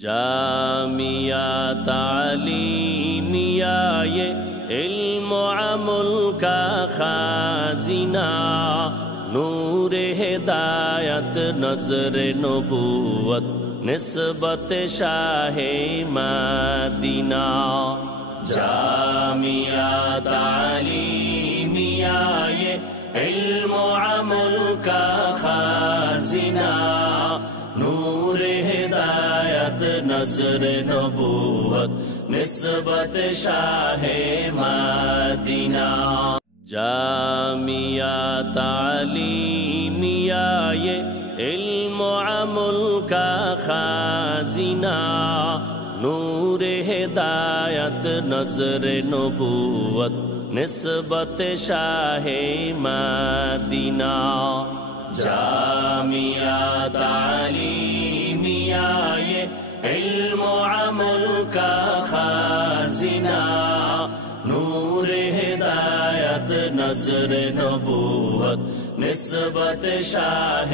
جامعہ تعلیمیہ یہ علم و عمل کا خازنہ، نور ہدایت نظر نبوت نسبت شاہ مدینہ۔ جامعہ تعلیمیہ یہ علم و عمل کا خازنہ، نور ہدایت نظر نبوت نسبت شاہ مدینہ۔ جامعہ تعلیمیہ یہ علم و عمل کا خازنہ، نور ہدایت نظر نبوت نسبت شاہ مدینہ۔ جامعہ تعلیمیہ یہ علم و عمل کا خازنہ، نور ہدایت نظر نبوت نسبت شاہ